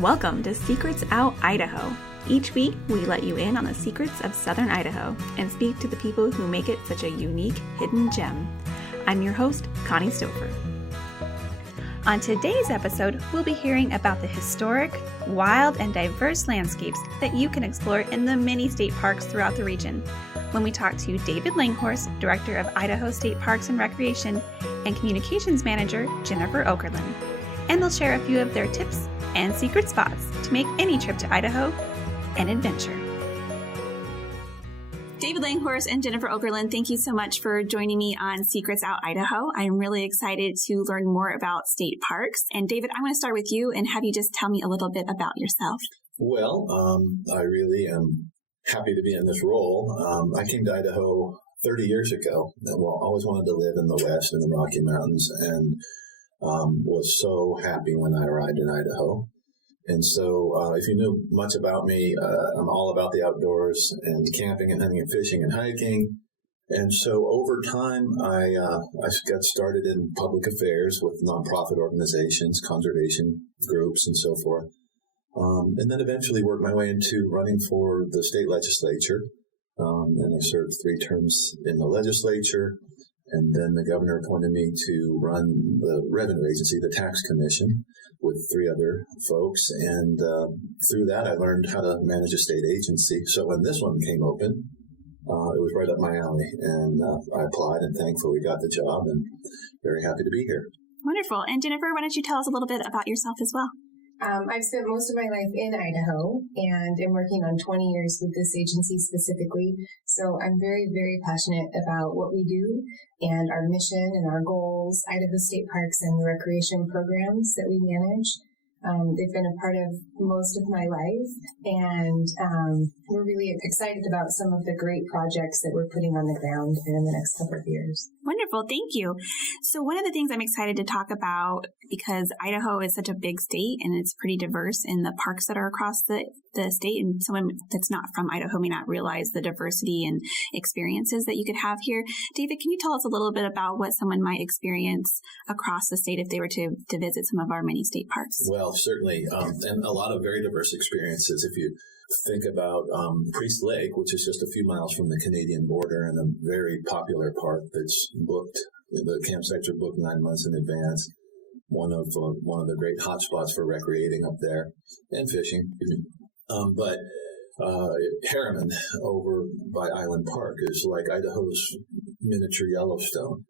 Welcome to Secrets Out Idaho. Each week, we let you in on the secrets of Southern Idaho and speak to the people who make it such a unique hidden gem. I'm your host, Connie Stouffer. On today's episode, we'll be hearing about the historic, wild, and diverse landscapes that you can explore in the many state parks throughout the region. When we talk to David Langhorst, Director of Idaho State Parks and Recreation, and Communications Manager Jennifer Okerlund. And they'll share a few of their tips and secret spots to make any trip to Idaho an adventure. David Langhorst and Jennifer Okerlund, thank you so much for joining me on Secrets Out Idaho. I'm really excited to learn more about state parks. And David, I want to start with you and have you just tell me a little bit about yourself. Well, I really am happy to be in this role. I came to Idaho 30 years ago and always wanted to live in the West in the Rocky Mountains, and was so happy when I arrived in Idaho. And so if you knew much about me, I'm all about the outdoors and camping and hunting and fishing and hiking. And so over time, I got started in public affairs with nonprofit organizations, conservation groups, and so forth. And then eventually worked my way into running for the state legislature. And I served 3 terms in the legislature. And then the governor appointed me to run the revenue agency, the tax commission, with 3 other folks. And through that, I learned how to manage a state agency. So when this one came open, it was right up my alley. And I applied and thankfully got the job, and very happy to be here. Wonderful. And Jennifer, why don't you tell us a little bit about yourself as well? I've spent most of my life in Idaho and am working on 20 years with this agency specifically. So I'm very, very passionate about what we do and our mission and our goals, Idaho State Parks and the recreation programs that we manage. They've been a part of most of my life, and we're really excited about some of the great projects that we're putting on the ground here in the next couple of years. Wonderful. Thank you. So one of the things I'm excited to talk about, because Idaho is such a big state and it's pretty diverse in the parks that are across the state, and someone that's not from Idaho may not realize the diversity and experiences that you could have here. David, can you tell us a little bit about what someone might experience across the state if they were to visit some of our many state parks? Well, certainly, and a lot of very diverse experiences. If you think about Priest Lake, which is just a few miles from the Canadian border, and a very popular park that's booked. The campsites are booked 9 months in advance. One of the great hotspots for recreating up there and fishing. But Harriman over by Island Park is like Idaho's miniature Yellowstone.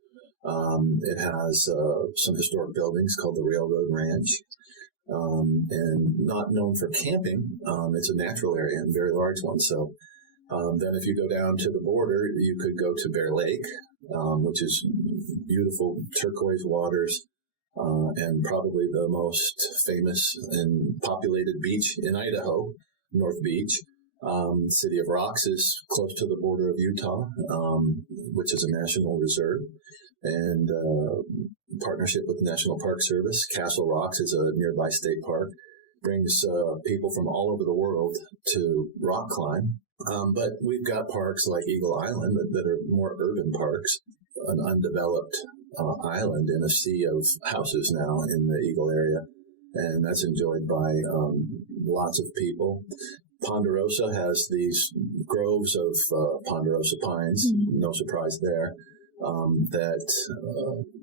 It has some historic buildings called the Railroad Ranch. And not known for camping. It's a natural area and a very large one. So then if you go down to the border, you could go to Bear Lake, which is beautiful turquoise waters, and probably the most famous and populated beach in Idaho, North Beach. City of Rocks is close to the border of Utah, which is a national reserve. And partnership with the National Park Service. Castle Rocks is a nearby state park. Brings people from all over the world to rock climb. But we've got parks like Eagle Island that are more urban parks, an undeveloped island in a sea of houses now in the Eagle area. And that's enjoyed by lots of people. Ponderosa has these groves of ponderosa pines. Mm-hmm. No surprise there. That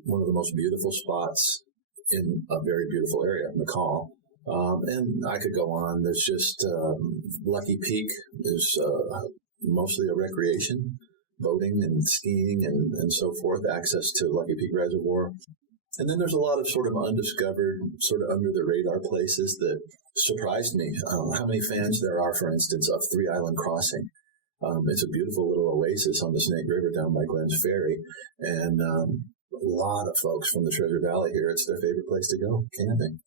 one of the most beautiful spots in a very beautiful area, McCall. And I could go on. There's just Lucky Peak is mostly a recreation, boating and skiing and so forth, access to Lucky Peak Reservoir. And then there's a lot of sort of undiscovered, sort of under the radar places that surprised me. How many fans there are, for instance, of Three Island Crossing. It's a beautiful little oasis on the Snake River down by Glenn's Ferry. And a lot of folks from the Treasure Valley here, it's their favorite place to go, camping.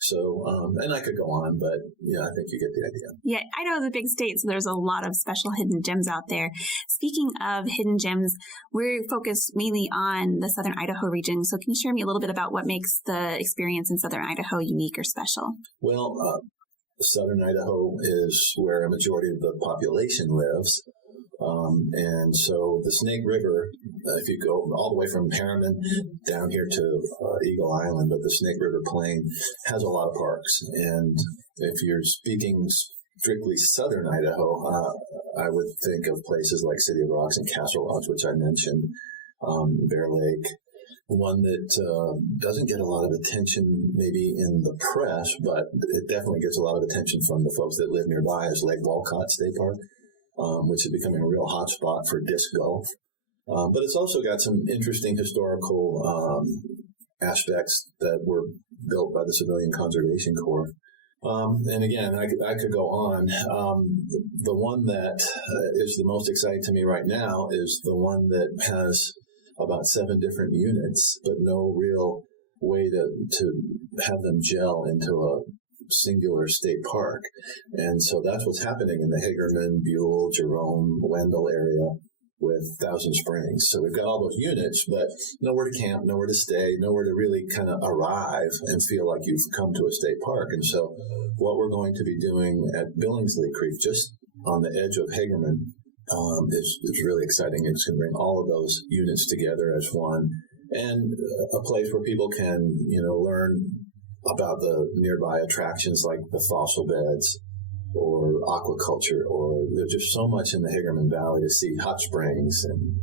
So, and I could go on, but yeah, I think you get the idea. Yeah, Idaho's a big state, so there's a lot of special hidden gems out there. Speaking of hidden gems, we're focused mainly on the Southern Idaho region. So can you share me a little bit about what makes the experience in Southern Idaho unique or special? Well, Southern Idaho is where a majority of the population lives. And so the Snake River, if you go all the way from Harriman down here to Eagle Island, but the Snake River Plain has a lot of parks. And if you're speaking strictly Southern Idaho, I would think of places like City of Rocks and Castle Rocks, which I mentioned, Bear Lake. One that doesn't get a lot of attention maybe in the press, but it definitely gets a lot of attention from the folks that live nearby is Lake Walcott State Park, which is becoming a real hot spot for disc golf. But it's also got some interesting historical aspects that were built by the Civilian Conservation Corps. And again, I could go on. The one that is the most exciting to me right now is the one that has about 7 different units, but no real way to have them gel into a singular state park. And so that's what's happening in the Hagerman, Buell, Jerome, Wendell area with Thousand Springs. So we've got all those units, but nowhere to camp, nowhere to stay, nowhere to really kind of arrive and feel like you've come to a state park. And so what we're going to be doing at Billingsley Creek, just on the edge of Hagerman, is really exciting. It's going to bring all of those units together as one, and a place where people can, learn about the nearby attractions like the fossil beds or aquaculture, or there's just so much in the Hagerman Valley to see: hot springs and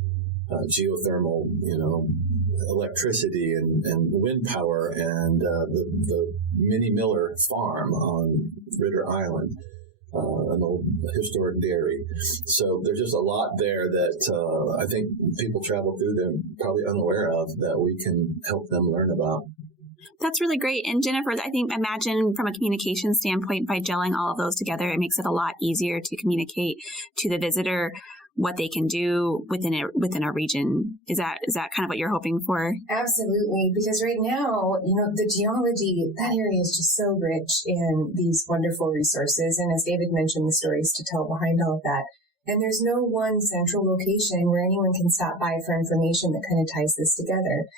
geothermal, electricity and wind power, and the Minnie Miller farm on Ritter Island. An old historic dairy. So there's just a lot there that I think people travel through there probably unaware of, that we can help them learn about. That's really great. And Jennifer, imagine from a communication standpoint, by gelling all of those together, it makes it a lot easier to communicate to the visitor what they can do within a region. Is that kind of what you're hoping for? Absolutely, because right now, the geology, that area is just so rich in these wonderful resources. And as David mentioned, the stories to tell behind all of that. And there's no one central location where anyone can stop by for information that kind of ties this together.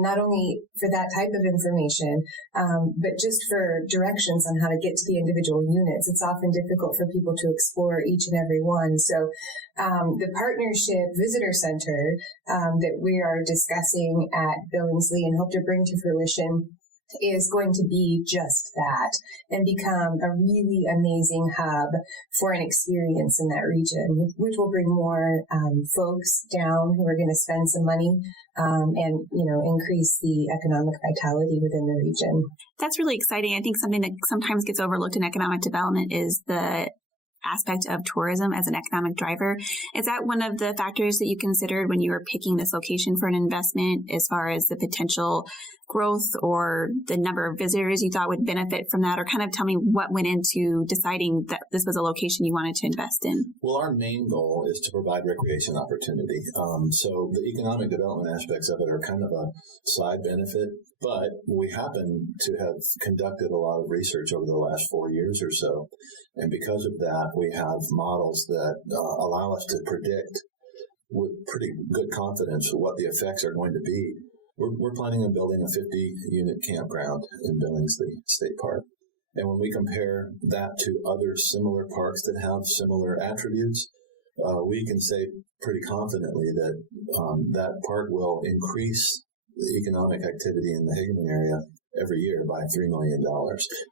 Not only for that type of information, but just for directions on how to get to the individual units. It's often difficult for people to explore each and every one. So the Partnership Visitor Center that we are discussing at Billingsley and hope to bring to fruition is going to be just that and become a really amazing hub for an experience in that region, which will bring more folks down who are going to spend some money and, increase the economic vitality within the region. That's really exciting. I think something that sometimes gets overlooked in economic development is the aspect of tourism as an economic driver. Is that one of the factors that you considered when you were picking this location for an investment, as far as the potential growth or the number of visitors you thought would benefit from that? Or kind of tell me what went into deciding that this was a location you wanted to invest in? Well, our main goal is to provide recreation opportunity. So the economic development aspects of it are kind of a side benefit, but we happen to have conducted a lot of research over the last 4 years or so. And because of that, we have models that allow us to predict with pretty good confidence what the effects are going to be. We're planning on building a 50-unit campground in Billingsley State Park. And when we compare that to other similar parks that have similar attributes, we can say pretty confidently that that park will increase the economic activity in the Hagerman area every year by $3 million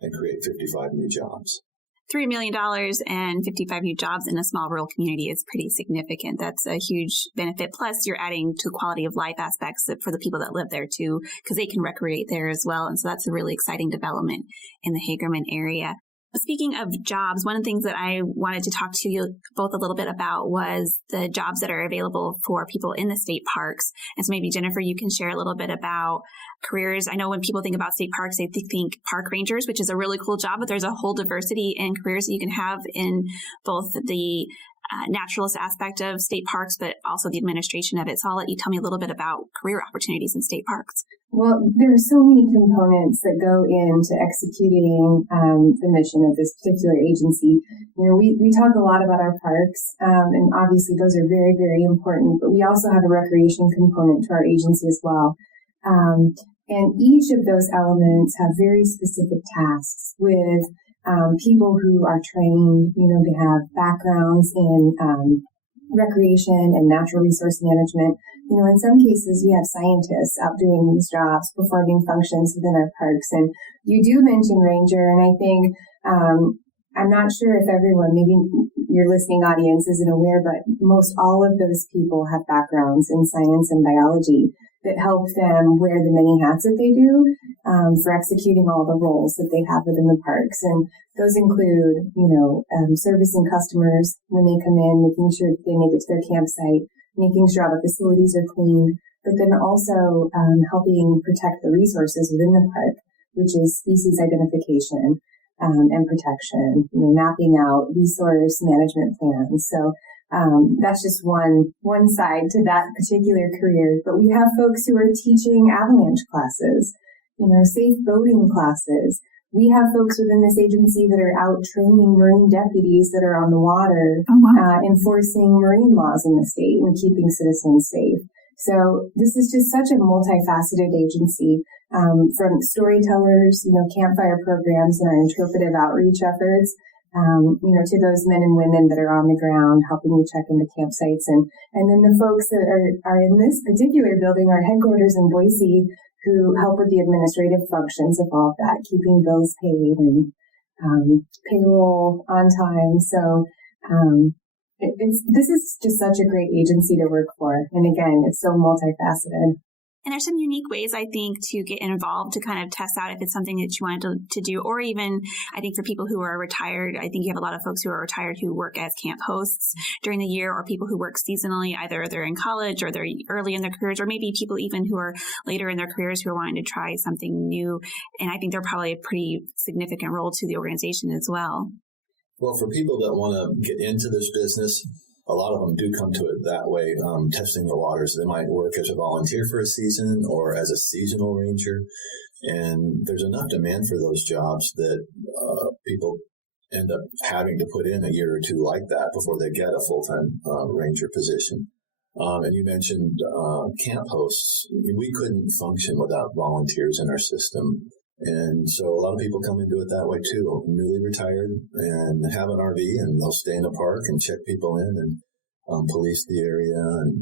and create 55 new jobs. $3 million and 55 new jobs in a small rural community is pretty significant. That's a huge benefit. Plus, you're adding to quality of life aspects for the people that live there too, because they can recreate there as well. And so that's a really exciting development in the Hagerman area. Speaking of jobs, one of the things that I wanted to talk to you both a little bit about was the jobs that are available for people in the state parks. And so maybe, Jennifer, you can share a little bit about careers. I know when people think about state parks, they think park rangers, which is a really cool job, but there's a whole diversity in careers that you can have in both the naturalist aspect of state parks, but also the administration of it. So I'll let you tell me a little bit about career opportunities in state parks. Well, there are so many components that go into executing the mission of this particular agency. We talk a lot about our parks, and obviously those are very, very important, but we also have a recreation component to our agency as well. And each of those elements have very specific tasks with people who are trained. They have backgrounds in recreation and natural resource management. In some cases, we have scientists out doing these jobs, performing functions within our parks. And you do mention ranger, and I think, I'm not sure if everyone, maybe your listening audience isn't aware, but most all of those people have backgrounds in science and biology that help them wear the many hats that they do for executing all the roles that they have within the parks. And those include, servicing customers when they come in, making sure that they make it to their campsite, making sure all the facilities are clean, but then also helping protect the resources within the park, which is species identification and protection, mapping out resource management plans. So that's just one side to that particular career. But we have folks who are teaching avalanche classes, safe boating classes. We have folks within this agency that are out training marine deputies that are on the water, enforcing marine laws in the state and keeping citizens safe. So this is just such a multifaceted agency, from storytellers, campfire programs and our interpretive outreach efforts, to those men and women that are on the ground helping you check into campsites. And then the folks that are in this particular building, our headquarters in Boise, who help with the administrative functions of all of that, keeping bills paid and payroll on time. So this is just such a great agency to work for. And again, it's so multifaceted. And there's some unique ways, I think, to get involved to kind of test out if it's something that you wanted to do. Or even, I think for people who are retired, I think you have a lot of folks who are retired who work as camp hosts during the year, or people who work seasonally, either they're in college or they're early in their careers, or maybe people even who are later in their careers who are wanting to try something new. And I think they're probably a pretty significant role to the organization as well. Well, for people that want to get into this business, a lot of them do come to it that way, testing the waters. They might work as a volunteer for a season or as a seasonal ranger. And there's enough demand for those jobs that people end up having to put in a year or two like that before they get a full-time ranger position. And you mentioned camp hosts. We couldn't function without volunteers in our system. And so a lot of people come into it that way too, newly retired and have an RV, and they'll stay in a park and check people in and police the area and,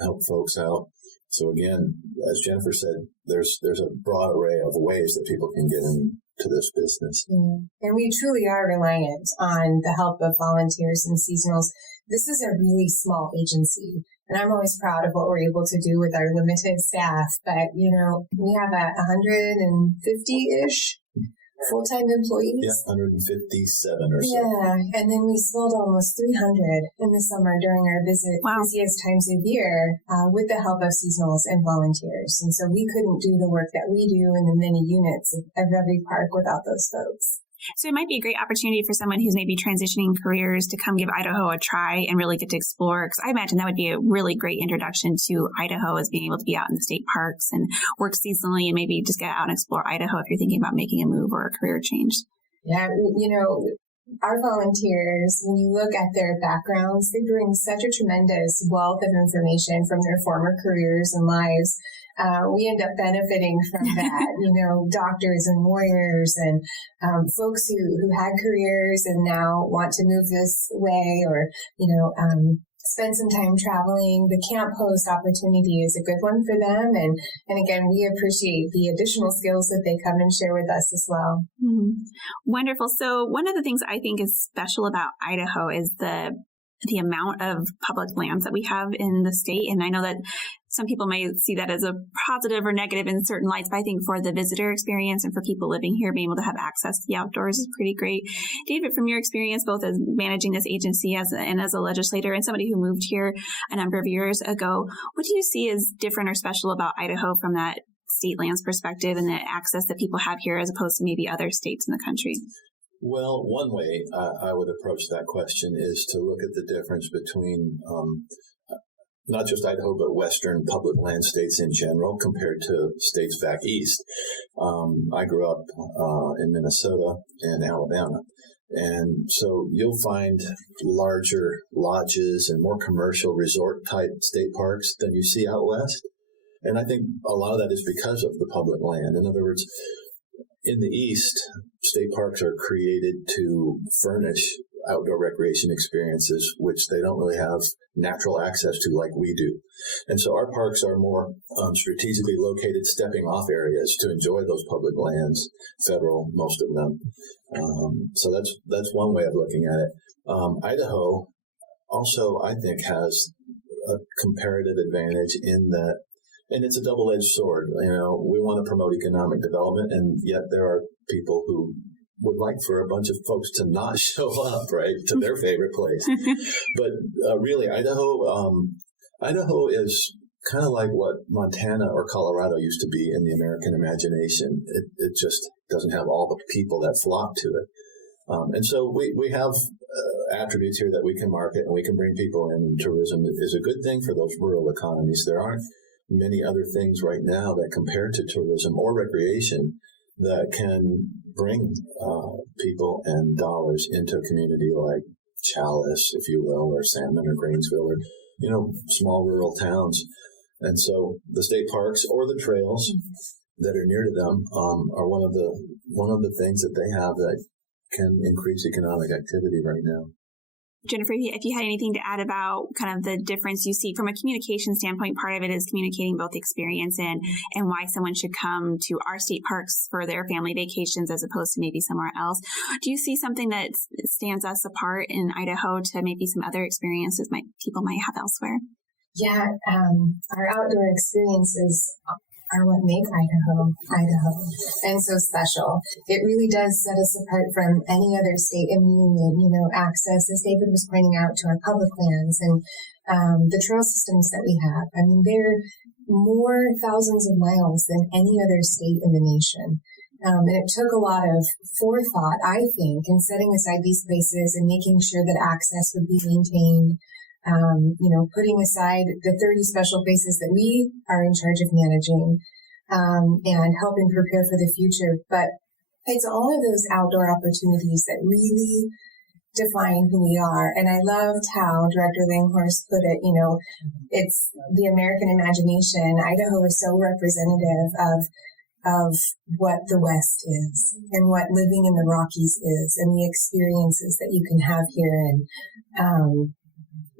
help folks out. So again, as Jennifer said, there's a broad array of ways that people can get into this business. Yeah. And we truly are reliant on the help of volunteers and seasonals. This is a really small agency, and I'm always proud of what we're able to do with our limited staff. But, we have 150-ish full-time employees. Yeah, 157 or so. Yeah, and then we swelled almost 300 in the summer during our busiest times of year with the help of seasonals and volunteers. And so we couldn't do the work that we do in the many units of every park without those folks. So it might be a great opportunity for someone who's maybe transitioning careers to come give Idaho a try and really get to explore. Because I imagine that would be a really great introduction to Idaho, as being able to be out in the state parks and work seasonally and maybe just get out and explore Idaho if you're thinking about making a move or a career change. Yeah, our volunteers, when you look at their backgrounds, they bring such a tremendous wealth of information from their former careers and lives. We end up benefiting from that, doctors and lawyers and folks who had careers and now want to move this way, or, spend some time traveling. The camp host opportunity is a good one for them. And again, we appreciate the additional skills that they come and share with us as well. Mm-hmm. Wonderful. So one of the things I think is special about Idaho is the amount of public lands that we have in the state. And I know that some people may see that as a positive or negative in certain lights, but I think for the visitor experience and for people living here, being able to have access to the outdoors is pretty great. David, from your experience, both as managing this agency as a legislator and somebody who moved here a number of years ago, what do you see as different or special about Idaho from that state lands perspective and the access that people have here as opposed to maybe other states in the country? Well, one way I would approach that question is to look at the difference between not just Idaho, but Western public land states in general compared to states back east. I grew up in Minnesota and Alabama. And so you'll find larger lodges and more commercial resort type state parks than you see out west. And I think a lot of that is because of the public land. In other words, in the East, state parks are created to furnish outdoor recreation experiences, which they don't really have natural access to like we do. And so our parks are more strategically located stepping off areas to enjoy those public lands, federal, most of them. So that's one way of looking at it. Idaho also, I think, has a comparative advantage in that, and it's a double-edged sword. We want to promote economic development, and yet there are people who would like for a bunch of folks to not show up, right, to their favorite place. But really, Idaho is kind of like what Montana or Colorado used to be in the American imagination. It just doesn't have all the people that flock to it. And so we have attributes here that we can market and we can bring people in. Tourism is a good thing for those rural economies. There aren't many other things right now that compare to tourism or recreation that can bring people and dollars into a community like Chalice, if you will, or Salmon or Grainsville, or small rural towns. And so the state parks or the trails that are near to them are one of the things that they have that can increase economic activity right now. Jennifer, if you had anything to add about kind of the difference you see from a communication standpoint, part of it is communicating both the experience and why someone should come to our state parks for their family vacations as opposed to maybe somewhere else. Do you see something that stands us apart in Idaho to maybe some other experiences people might have elsewhere? Yeah, our outdoor experiences are what make Idaho, and so special. It really does set us apart from any other state in the union. Access, as David was pointing out, to our public lands and the trail systems that we have. I mean, they're more thousands of miles than any other state in the nation. And it took a lot of forethought, I think, in setting aside these places and making sure that access would be maintained. Putting aside the 30 special places that we are in charge of managing, and helping prepare for the future. But it's all of those outdoor opportunities that really define who we are. And I loved how Director Langhorst put it, it's the American imagination. Idaho is so representative of what the West is and what living in the Rockies is and the experiences that you can have here. And,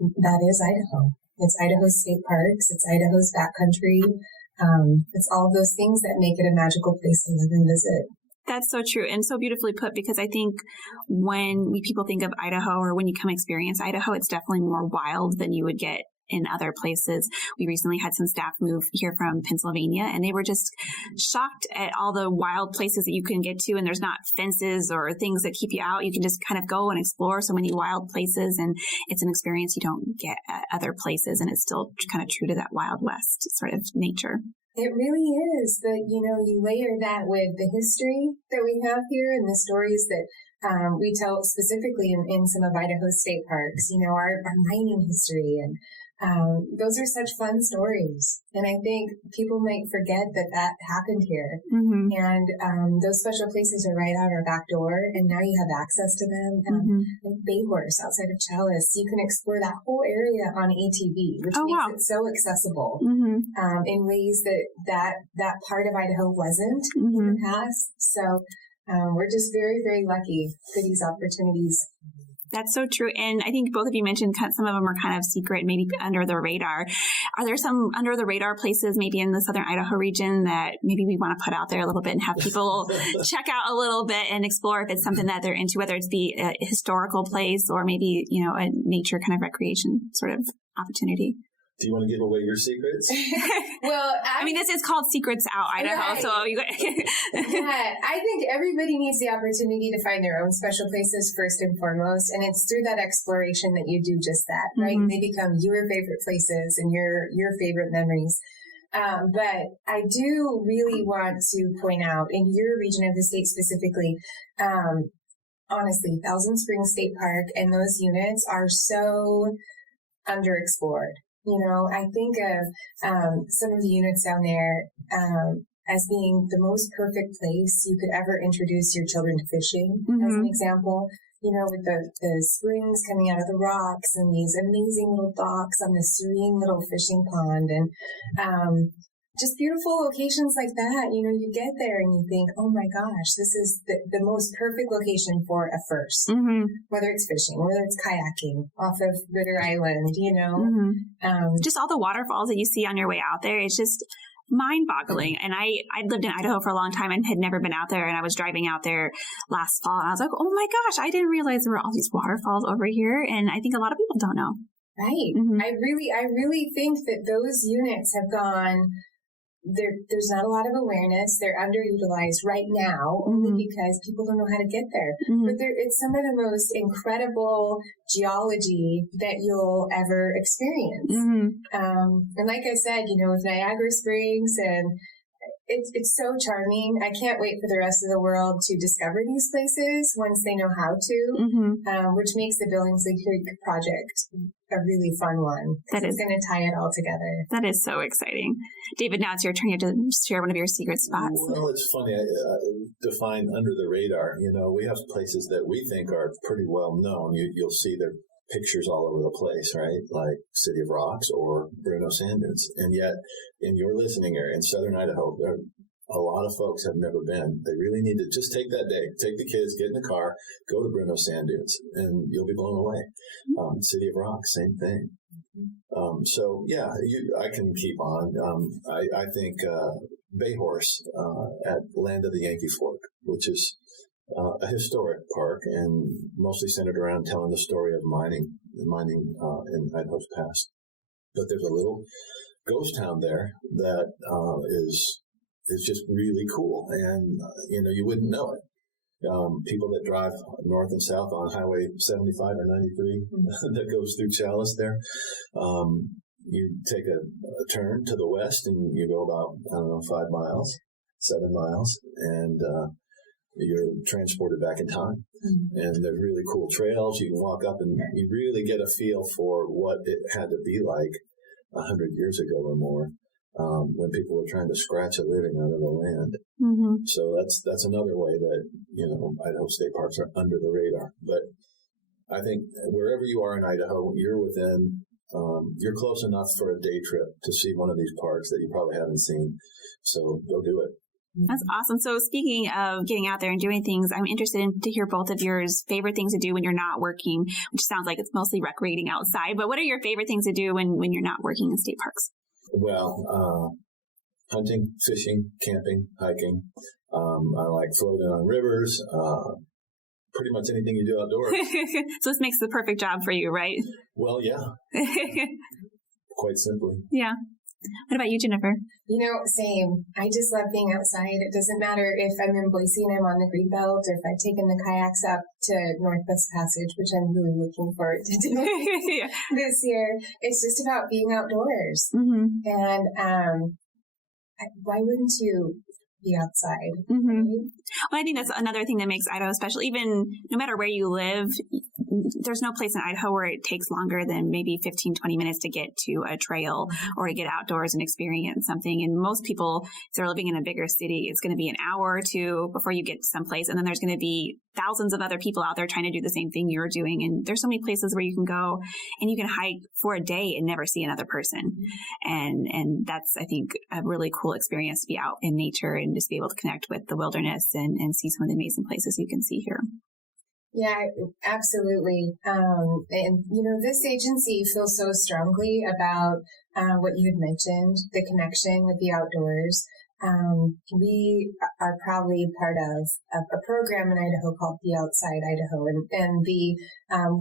that is Idaho. It's Idaho's state parks. It's Idaho's backcountry. It's all of those things that make it a magical place to live and visit. That's so true and so beautifully put, because I think when people think of Idaho or when you come experience Idaho, it's definitely more wild than you would get in other places. We recently had some staff move here from Pennsylvania, and they were just shocked at all the wild places that you can get to, and there's not fences or things that keep you out. You can just kind of go and explore so many wild places, and it's an experience you don't get at other places, and it's still kind of true to that Wild West sort of nature. It really is, but you layer that with the history that we have here and the stories that we tell specifically in some of Idaho's state parks, our mining history, and those are such fun stories. And I think people might forget that happened here. Mm-hmm. And those special places are right out our back door, and now you have access to them. Like Bayhorse outside of Chalice, you can explore that whole area on ATV, which makes it so accessible in ways that part of Idaho wasn't in the past. So we're just very, very lucky for these opportunities. That's so true. And I think both of you mentioned some of them are kind of secret, maybe under the radar. Are there some under the radar places maybe in the Southern Idaho region that maybe we want to put out there a little bit and have people check out a little bit and explore if it's something that they're into, whether it's be a historical place or maybe, a nature kind of recreation sort of opportunity? Do you want to give away your secrets? Well, this is called Secrets Out Idaho. Right. So yeah, I think everybody needs the opportunity to find their own special places first and foremost. And it's through that exploration that you do just that, right? They become your favorite places and your favorite memories. But I do really want to point out in your region of the state specifically, honestly, Thousand Springs State Park and those units are so underexplored. I think of some of the units down there as being the most perfect place you could ever introduce your children to fishing, as an example. With the springs coming out of the rocks and these amazing little docks on this serene little fishing pond. And just beautiful locations like that. You get there and you think, oh my gosh, this is the most perfect location for a first, whether it's fishing, whether it's kayaking off of Ritter Island, just all the waterfalls that you see on your way out there. It's just mind-boggling. And I'd lived in Idaho for a long time and had never been out there. And I was driving out there last fall and I was like, oh my gosh, I didn't realize there were all these waterfalls over here. And I think a lot of people don't know. Right. I really think that those units have gone, there's not a lot of awareness. They're underutilized right now only because people don't know how to get there. But it's some of the most incredible geology that you'll ever experience. And like I said, with Niagara Springs, and it's so charming. I can't wait for the rest of the world to discover these places once they know how to, which makes the Billingsley Creek project a really fun one. It's going to tie it all together. That is so exciting. David, now it's your turn. You have to share one of your secret spots. Well, it's funny. I define under the radar. We have places that we think are pretty well known. You'll see their pictures all over the place, right? Like City of Rocks or Bruno Sand Dunes. And yet, in your listening area in Southern Idaho, a lot of folks have never been. They really need to just take that day, take the kids, get in the car, go to Bruno Sand Dunes, and you'll be blown away. City of Rocks, same thing. So yeah, I can keep on. I think Bayhorse at Land of the Yankee Fork, which is a historic park and mostly centered around telling the story of mining in Idaho's past. But there's a little ghost town there that is just really cool, and you wouldn't know it. People that drive north and south on Highway 75 or 93 that goes through Chalice there, you take a turn to the west and you go about 5 miles, 7 miles, and you're transported back in time. And there's really cool trails. You can walk up and you really get a feel for what it had to be like 100 years ago or more. When people were trying to scratch a living out of the land. So that's another way that, Idaho state parks are under the radar. But I think wherever you are in Idaho, you're close enough for a day trip to see one of these parks that you probably haven't seen. So go do it. That's awesome. So speaking of getting out there and doing things, I'm interested to hear both of yours favorite things to do when you're not working, which sounds like it's mostly recreating outside. But what are your favorite things to do when you're not working in state parks? Well, hunting, fishing, camping, hiking. I like floating on rivers. Pretty much anything you do outdoors. So this makes the perfect job for you, right? Well, yeah. Quite simply. Yeah. What about you, Jennifer? Same. I just love being outside. It doesn't matter if I'm in Boise and I'm on the Greenbelt, or if I've taken the kayaks up to Northwest Passage, which I'm really looking forward to doing this year. It's just about being outdoors. And why wouldn't you be outside? Right? Well, I think that's another thing that makes Idaho special. Even no matter where you live, there's no place in Idaho where it takes longer than maybe 15, 20 minutes to get to a trail or to get outdoors and experience something. And most people, if they're living in a bigger city, it's going to be an hour or two before you get someplace. And then there's going to be thousands of other people out there trying to do the same thing you're doing. And there's so many places where you can go and you can hike for a day and never see another person. And that's, I think, a really cool experience to be out in nature and just be able to connect with the wilderness and see some of the amazing places you can see here. Yeah, absolutely. And, this agency feels so strongly about what you had mentioned, the connection with the outdoors. We are proudly part of a program in Idaho called Be Outside Idaho. And the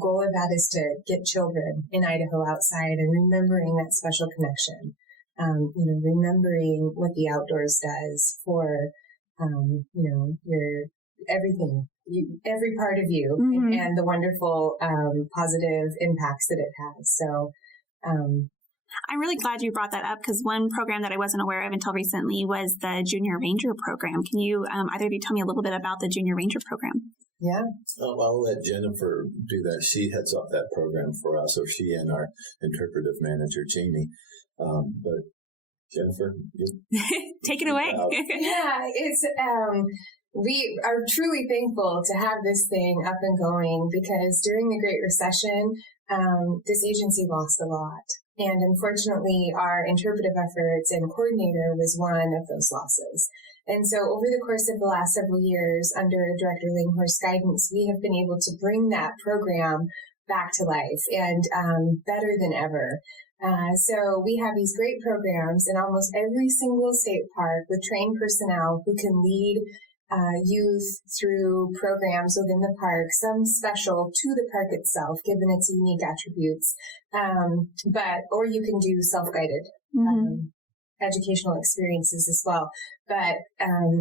goal of that is to get children in Idaho outside and remembering that special connection. Remembering what the outdoors does for, your everything. Every part of you and the wonderful positive impacts that it has. So I'm really glad you brought that up, because one program that I wasn't aware of until recently was the Junior Ranger program. Can you, either of you, tell me a little bit about the Junior Ranger program? Yeah. I'll let Jennifer do that. She heads up that program for us, or she and our interpretive manager, Jamie. But Jennifer, take it away. Yeah, it's we are truly thankful to have this thing up and going, because during the Great Recession, this agency lost a lot. And unfortunately, our interpretive efforts and coordinator was one of those losses. And so over the course of the last several years, under Director Langhorst's guidance, we have been able to bring that program back to life and better than ever. So we have these great programs in almost every single state park with trained personnel who can lead youth through programs within the park, some special to the park itself, given its unique attributes. Or you can do self-guided educational experiences as well. But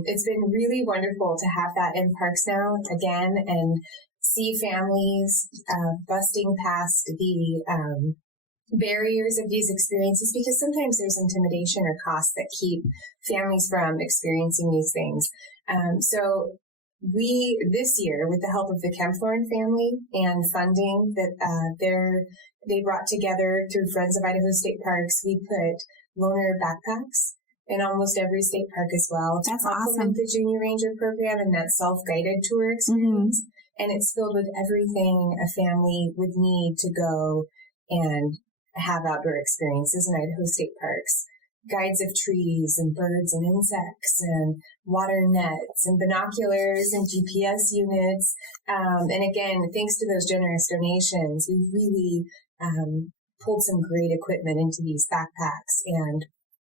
it's been really wonderful to have that in parks now again and see families busting past the barriers of these experiences, because sometimes there's intimidation or costs that keep families from experiencing these things. So we, this year, with the help of the Kempthorne family and funding that they brought together through Friends of Idaho State Parks, we put loaner backpacks in almost every state park as well. That's to complement awesome. the Junior Ranger program and that self-guided tour experience. And it's filled with everything a family would need to go and have outdoor experiences in Idaho State Parks. Guides of trees and birds and insects and water nets and binoculars and GPS units. And again, thanks to those generous donations, we really pulled some great equipment into these backpacks and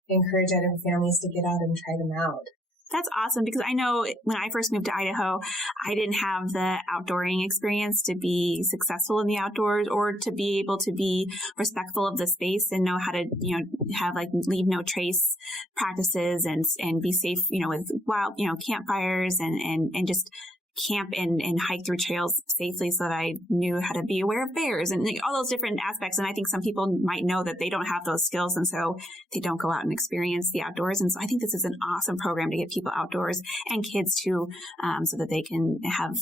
encourage Idaho families to get out and try them out. That's awesome, because I know when I first moved to Idaho, I didn't have the outdooring experience to be successful in the outdoors or to be able to be respectful of the space and know how to, have leave no trace practices and be safe, with wild, campfires and just camp and hike through trails safely, so that I knew how to be aware of bears and all those different aspects. And I think some people might know that they don't have those skills, and so they don't go out and experience the outdoors. And so I think this is an awesome program to get people outdoors and kids too, so that they can have,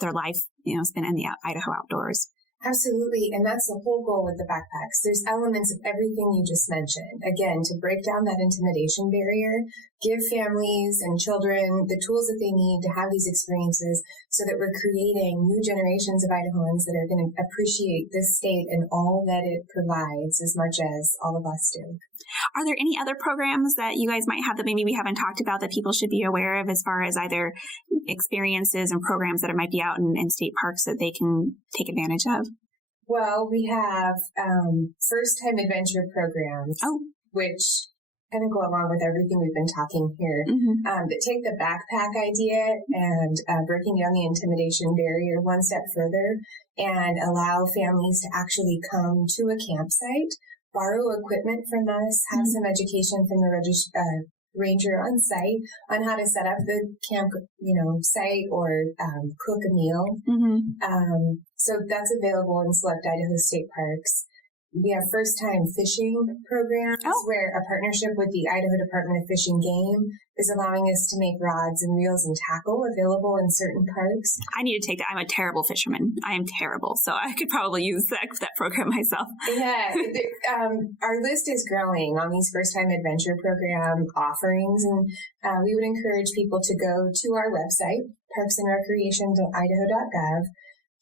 their life, spent in the Idaho outdoors. Absolutely. And that's the whole goal with the backpacks. There's elements of everything you just mentioned. Again, to break down that intimidation barrier, give families and children the tools that they need to have these experiences, so that we're creating new generations of Idahoans that are going to appreciate this state and all that it provides as much as all of us do. Are there any other programs that you guys might have that maybe we haven't talked about that people should be aware of, as far as either experiences and programs that might be out in state parks that they can take advantage of? Well, we have first-time adventure programs, which kind of go along with everything we've been talking here, that take the backpack idea and breaking down the intimidation barrier one step further and allow families to actually come to a campsite, borrow equipment from us, have some education from the ranger on site on how to set up the camp, site or cook a meal. So that's available in select Idaho state parks. We have first-time fishing programs where a partnership with the Idaho Department of Fish and Game is allowing us to make rods and reels and tackle available in certain parks. I need to take that. I'm a terrible fisherman. I am terrible. So I could probably use that program myself. Yeah. Our list is growing on these first-time adventure program offerings. And we would encourage people to go to our website, parksandrecreation.idaho.gov,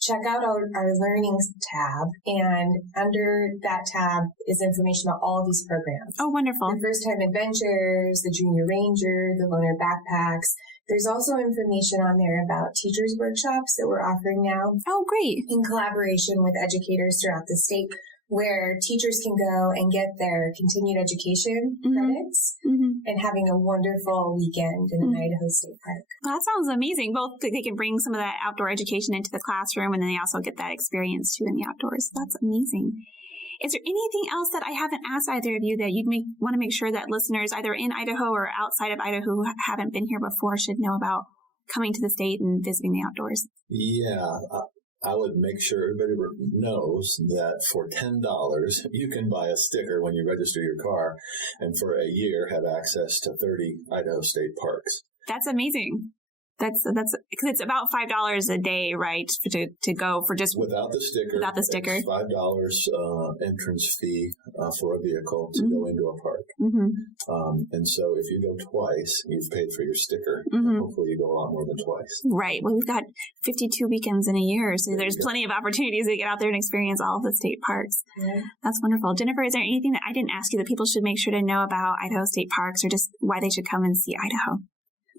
check out our learnings tab, and under that tab is information about all of these programs. Oh, wonderful. The first-time adventures, the Junior Ranger, the loaner backpacks. There's also information on there about teachers' workshops that we're offering now. Oh, great. In collaboration with educators throughout the state, where teachers can go and get their continued education credits and having a wonderful weekend in an Idaho State Park. Well, that sounds amazing. Both they can bring some of that outdoor education into the classroom, and then they also get that experience too in the outdoors. That's amazing. Is there anything else that I haven't asked either of you that you'd want to make sure that listeners either in Idaho or outside of Idaho who haven't been here before should know about coming to the state and visiting the outdoors? Yeah. I would make sure everybody knows that for $10, you can buy a sticker when you register your car, and for a year have access to 30 Idaho state parks. That's amazing. That's because it's about $5 a day, right? To go for just without the sticker. Without the sticker, it's $5 entrance fee for a vehicle to go into a park. And so if you go twice, you've paid for your sticker. And hopefully, you go a lot more than twice. Right. Well, we've got 52 weekends in a year, so there's plenty of opportunities to get out there and experience all of the state parks. Yeah. That's wonderful. Jennifer, is there anything that I didn't ask you that people should make sure to know about Idaho State Parks, or just why they should come and see Idaho?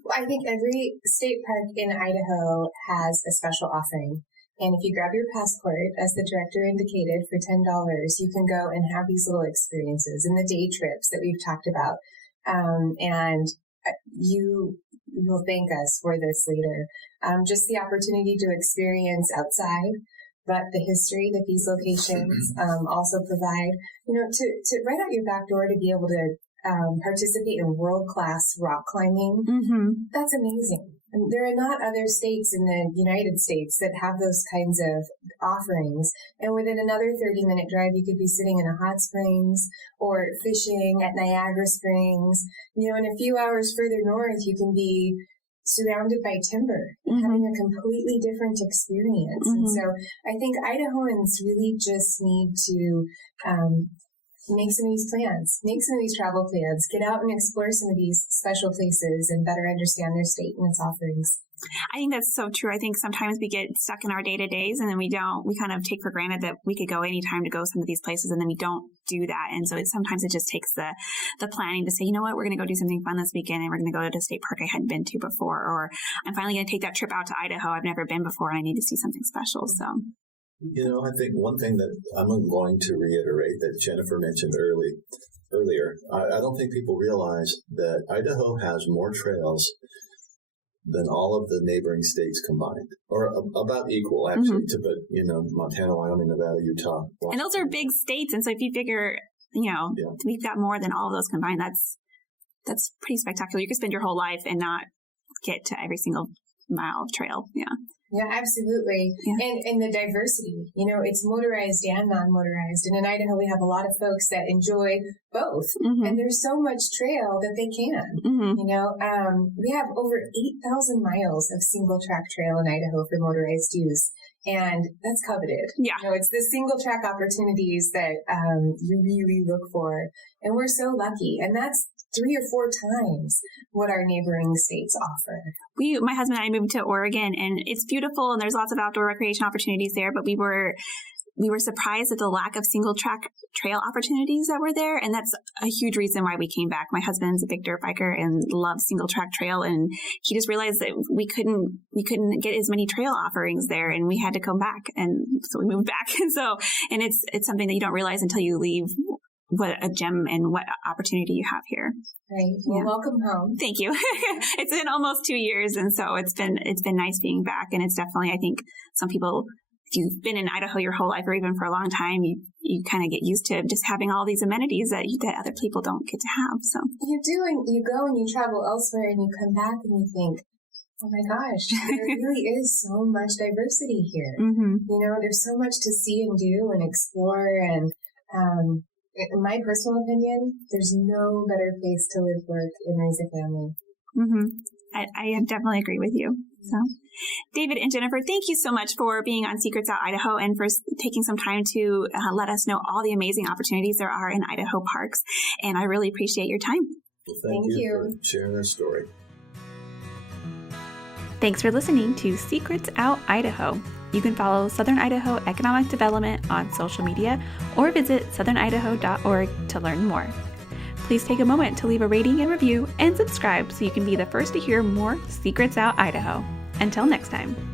Well, I think every state park in Idaho has a special offering. And if you grab your passport, as the director indicated, for $10, you can go and have these little experiences and the day trips that we've talked about. And you will thank us for this later. Just the opportunity to experience outside, but the history that these locations also provide, to right out your back door to be able to participate in world-class rock climbing. That's amazing. And there are not other states in the United States that have those kinds of offerings. And within another 30-minute drive, you could be sitting in a hot springs or fishing at Niagara Springs. And a few hours further north, you can be surrounded by timber and having a completely different experience. And so I think Idahoans really just need to make some of these plans, make some of these travel plans, get out and explore some of these special places and better understand their state and its offerings. I think that's so true. I think sometimes we get stuck in our day-to-days and then we kind of take for granted that we could go anytime to go some of these places, and then we don't do that. And so sometimes it just takes the planning to say, you know what, we're going to go do something fun this weekend, and we're going to go to a state park I hadn't been to before, or I'm finally going to take that trip out to Idaho. I've never been before and I need to see something special. So. I think one thing that I'm going to reiterate that Jennifer mentioned earlier, I don't think people realize that Idaho has more trails than all of the neighboring states combined, or about equal, actually, to Montana, Wyoming, Nevada, Utah. Washington. And those are big states. And so if you figure, we've got more than all of those combined, that's pretty spectacular. You could spend your whole life and not get to every single mile of trail. Yeah. Yeah, absolutely. Yeah. And the diversity, it's motorized and non-motorized. And in Idaho, we have a lot of folks that enjoy both. And there's so much trail that they can. We have over 8,000 miles of single track trail in Idaho for motorized use. And that's coveted. Yeah. It's the single track opportunities that you really look for. And we're so lucky. And that's 3 or 4 times what our neighboring states offer. My husband and I moved to Oregon, and it's beautiful, and there's lots of outdoor recreation opportunities there, but we were surprised at the lack of single track trail opportunities that were there, and that's a huge reason why we came back. My husband's a big dirt biker and loves single track trail, and he just realized that we couldn't get as many trail offerings there, and we had to come back, and so we moved back. And it's something that you don't realize until you leave. What a gem and what opportunity you have here. Right. Well, welcome home. Thank you. It's been almost 2 years, and so it's been nice being back. And it's definitely, I think, some people, if you've been in Idaho your whole life or even for a long time, you kind of get used to just having all these amenities that other people don't get to have. So you do, and you go and you travel elsewhere, and you come back and you think, oh my gosh, there really is so much diversity here. There's so much to see and do and explore, and in my personal opinion, there's no better place to live, work, and raise a family. I definitely agree with you. So, David and Jennifer, thank you so much for being on Secrets Out Idaho and for taking some time to let us know all the amazing opportunities there are in Idaho parks. And I really appreciate your time. Well, thank you for sharing our story. Thanks for listening to Secrets Out Idaho. You can follow Southern Idaho Economic Development on social media or visit southernidaho.org to learn more. Please take a moment to leave a rating and review and subscribe so you can be the first to hear more Secrets Out Idaho. Until next time.